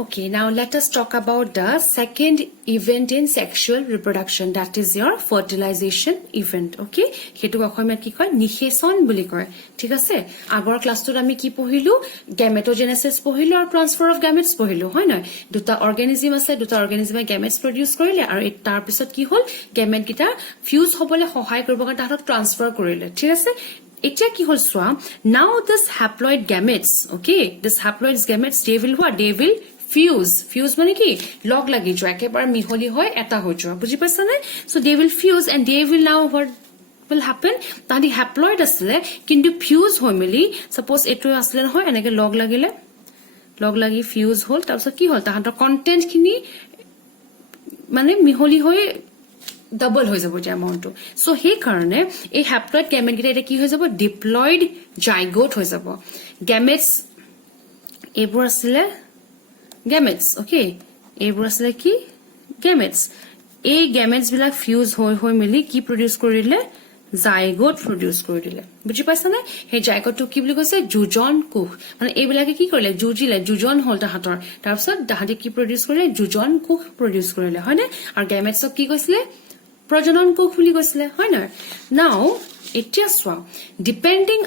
Okay, now let us talk about the second event in sexual reproduction, that is your fertilization event. Okay, hetu অসমীয়া কি কয় নিষেচন বুলি কয় ঠিক আছে আগৰ ক্লাছটোত আমি কি পঢ়িলো গেমেটোজেনেসিস পঢ়িলো আৰু ট্ৰান্সফাৰ অফ গেমেটস পঢ়িলো হয় নহয় দুটা অৰ্গানিজম আছে দুটা অৰ্গানিজমে গেমেটস প্ৰডিউস কৰিলে আৰু তাৰ পিছত কি হ'ল গেমেট গিটা ফিউজ হ'বলৈ সহায় কৰিব কাৰণে তাহাঁতক ট্ৰান্সফাৰ কৰিলে ঠিক আছে এতিয়া কি হ'ল সোৱা now this haploid gametes okay this haploid gametes they will what they will fuse মানে কি লগ লাগি যোৱা একেবাৰে মিহলি হয় এটা হৈ যোৱা বুজি পাইছা নে so they will fuse and they will now what will happen তাহাঁতি haploid আসলে কিন্তু fuse হৈ মেলি suppose এটো আসলে নহয় এনেকে লগ লাগি fuse হ'ল তাৰপিছত কি হ'ল তাহাঁতৰ কন্টেন্ট খিনি মানে মিহলি হৈ ডাবল হৈ যাব যে এমাউন্টটো সো হে কাৰণে এই হ্যাপ্লয়েড গেমেট গিটা এটা কি হৈ যাব ডিপ্লয়েড জাইগোট হৈ যাব গেমেটস এবোৰ আসলে গেমেটস ওকে এবোৰ আসলে কি গেমেটস এই গেমেটস বিলাক ফিউজ হৈ মিলি কি প্ৰডিউস কৰিলে জাইগোট প্ৰডিউস কৰি দিলে বুজি পাইছা নে হে জাইগোটটো কি বুলি কৈছে জুজন কোষ মানে এইবিলাকে কি কৰিলে জুজিলে জুজন হ'ল তাহাঁতৰ তাৰপিছত তাহাঁতে কি প্ৰডিউস কৰিলে জুজন কোষ প্ৰডিউস কৰিলে হয়নে আৰু গেমেটছক কি কৈছিলে প্ৰজনন কোষ বুলি কৈছিলে হয় না নাও এতিয়া সোৱা depending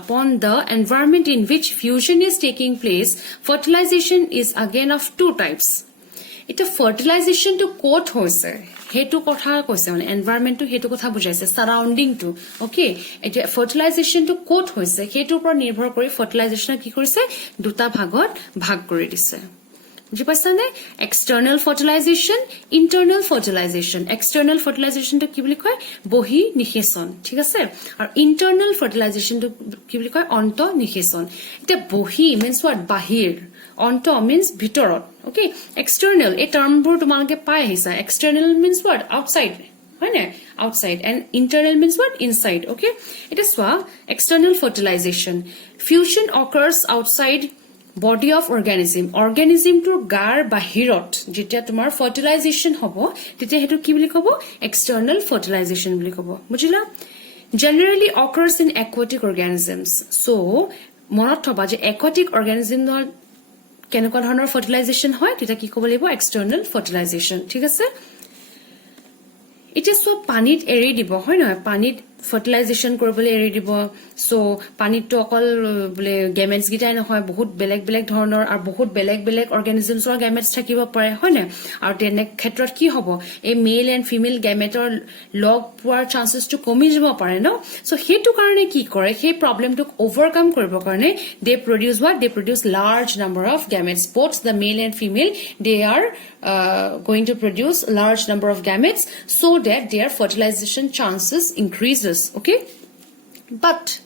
upon the environment in which fusion is taking place fertilization is again of two types এটা fertilization to কোট হৈছে হেতু কথা কৈছে মানে এনভায়রনমেন্ট টু হেতু কথা বুজাইছে সাৰাউন্ডিং টু ওকে এটা ফাৰ্টিলাইজেশন টু কোট হৈছে হেতুৰ ওপৰত নিৰ্ভৰ কৰি ফাৰ্টিলাইজেশন কি কৰিছে দুটা ভাগত ভাগ কৰি দিছে বুজি পাইছা নে এক্সটাৰ্নাল ফাৰ্টিলাইজেশন ইন্টাৰনাল ফাৰ্টিলাইজেশন এক্সটাৰ্নাল ফাৰ্টিলাইজেশন টু কি বুলি কয় বহি নিষেচন ঠিক আছে আৰু ইন্টাৰনাল ফাৰ্টিলাইজেশন টু কি বুলি কয় অন্ত নিষেচন এটা বহি মিন্স হোৱাট বাহিৰ অন্ত মিন্স ভিতৰত okay external a term bur tumalke pai hisa external means what outside right outside and internal means what inside okay it is swa external fertilization fusion occurs outside body of organism to gar bahirot jetia tumar fertilization hobo tetia hetu ki buli kobo external fertilization buli kobo bujila generally occurs in aquatic organisms so monot thoba je aquatic organism no কেনেকুৱা ধৰণৰ ফাৰ্টিলাইজেশন হয় তেতিয়া কি ক'ব লাগিব এক্সটাৰ্নাল ফাৰ্টিলাইজেশন ঠিক আছে it's সব পানীত এৰি দিব হয় নহয় পানীত ফাৰ্টিলাইজেশন কৰিবলৈ এৰি দিব সো পানীটো অকল বলে গেমেটস গিটাই নহয় বহুত বেলেগ ধৰণৰ আৰু বহুত বেলেগ অৰ্গানিজমছৰ গেমেটস থাকিব পাৰে হয় না আৰু তেনে ক্ষেত্ৰত কি হ'ব এই মেল এণ্ড ফিমেল গেমেটৰ লগ পোৱাৰ চান্সেছটো কমি যাব পাৰে ন সো হেতু কাৰণে কি কৰে সেই প্ৰবলেমটোক ওভাৰকাম কৰিব কাৰণে they produce large number of gametes both the male and female they are going to produce large number of gametes so that their fertilization chances increases okay but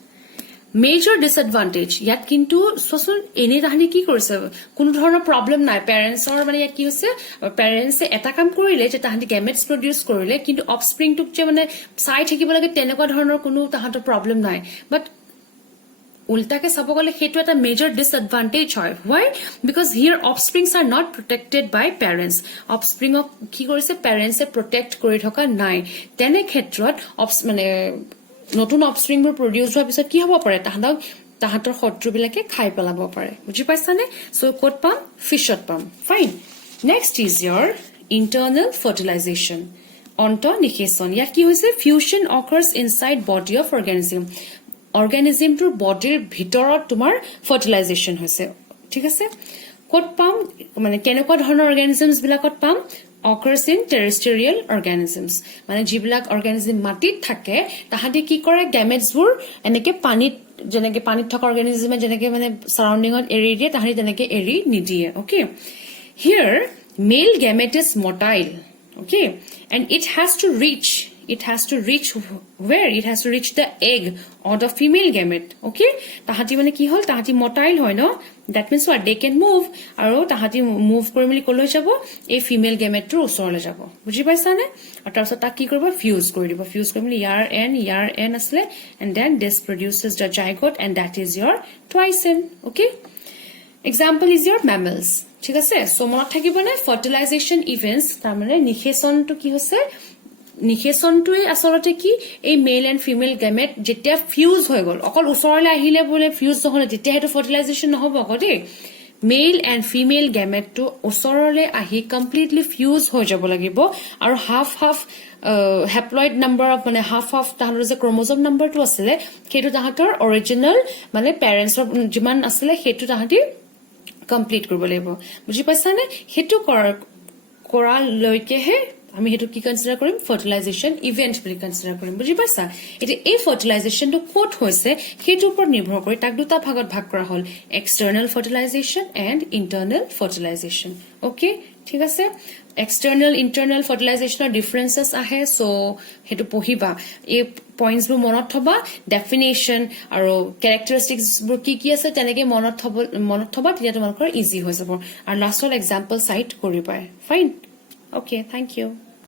major disadvantage yat kintu sosun ene tahani ki korise kono dhoroner problem nai parents or mane yat ki hoise parents e eta kam korile je tahani gametes produce korile kintu offspring tuk je mane sai thakibo lage tenekwa dhoroner kono tahato problem nai but ultake sabo gole hetu eta major disadvantage hoy why because here offsprings are not protected by parents offspring of ki korise parents e protect kori thoka nai tene khetrot mane নতুন offspring বোৰ produce হোৱাৰ পিছত কি হ'ব পাৰে তাহাঁতৰ শত্ৰু বিলাকে খাই পেলাব পাৰে বুজি পাইছানে সো কোট পাম ফিশত পাম fine next is your internal ফাৰ্টিলাইজেশন অন্ত নিষেচন ইয়াত কি হৈছে ফিউশন অকাৰ্স ইনসাইড বডি অফ অৰ্গানিজমটোৰ বডিৰ ভিতৰত তোমাৰ ফাৰ্টিলাইজেশন হৈছে ঠিক আছে কোট পাম মানে কেনেকুৱা ধৰণৰ অৰ্গানিজমছ বিলাকত পাম occurs in terrestrial organisms মানে জিবিলাক অৰ্গানিজম মাটিত থাকে তাহাঁতে কি কৰে গেমেটস বোৰ এনেকে পানীত যেনেকে পানীত থকা অৰ্গানিজমে যেনেকে মানে সাৰাউন্ডিংত এৰি দিয়ে তাহাঁতে তেনেকে এৰি নিদিয়ে okay here male gamete is motile okay and it has to reach where it has to reach the egg or the female gamete okay tahati mane ki hol tahati motile hoy no that means what they can move aro tahati move kori mili koloi jabo ei female gamete tor usorle jabo buji paisa ne atar so ta ki koribo fuse kori mili yar n asle and then this produces the zygote and that is your twice-n okay example is your mammals ঠিক আছে so মনত থাকিব না ফাৰ্টিলাইজেশন events তাৰ মানে নিষেচন তো কি হৈছে নিষেচনটোৱে আসলতে কি এই মেল এণ্ড ফিমেল গেমেট যেতিয়া ফিউজ হৈ গল অকল উচৰলে আহিলে বলে ফিউজ নহলে তেতিয়া হেতু ফাৰ্টিলাইজেশন নহব আকৌ দেই মেল এণ্ড ফিমেল গেমেটটো ওচৰলৈ আহি কমপ্লিটলি ফিউজ হৈ যাব লাগিব আৰু হাফ হেপ্লয়েড নাম্বাৰ অফ মানে হাফ তাহাঁতৰ যে ক্ৰমোজম নাম্বাৰটো আছিলে সেইটো তাহাঁতৰ অৰিজিনেল মানে পেৰেণ্টছৰ যিমান আছিলে সেইটো তাহাঁতি কমপ্লিট কৰিব লাগিব বুজি পাইছানে সেইটো কৰালৈকেহে আমি সেইটো কি কনচিডাৰ কৰিম ফাৰ্টিলাইজেশ্যন ইভেন্ট বুলি কনচিডাৰ কৰিম বুজি পাইছা এতিয়া এই ফাৰ্টিলাইজেশ্যনটো ক'ত হৈছে সেইটোৰ ওপৰত নিৰ্ভৰ কৰি তাক দুটা ভাগত ভাগ কৰা হ'ল external fertilisation and internal fertilisation okay ঠিক আছে এক্সটাৰ্নেল ইণ্টাৰনেল ফাৰ্টিলাইজেশ্যনৰ ডিফাৰেঞ্চেছ আহে চ' সেইটো পঢ়িবা এই পইণ্টছবোৰ মনত থবা ডেফিনেশ্যন আৰু কেৰেক্টাৰিষ্টিক্সবোৰ কি আছে তেনেকে মনত থবা তেতিয়া তোমালোকৰ ইজি হৈ যাব আৰু লাষ্টত এক্সাম্পল চাইট কৰিবা ফাইন অ'কে থেংক ইউ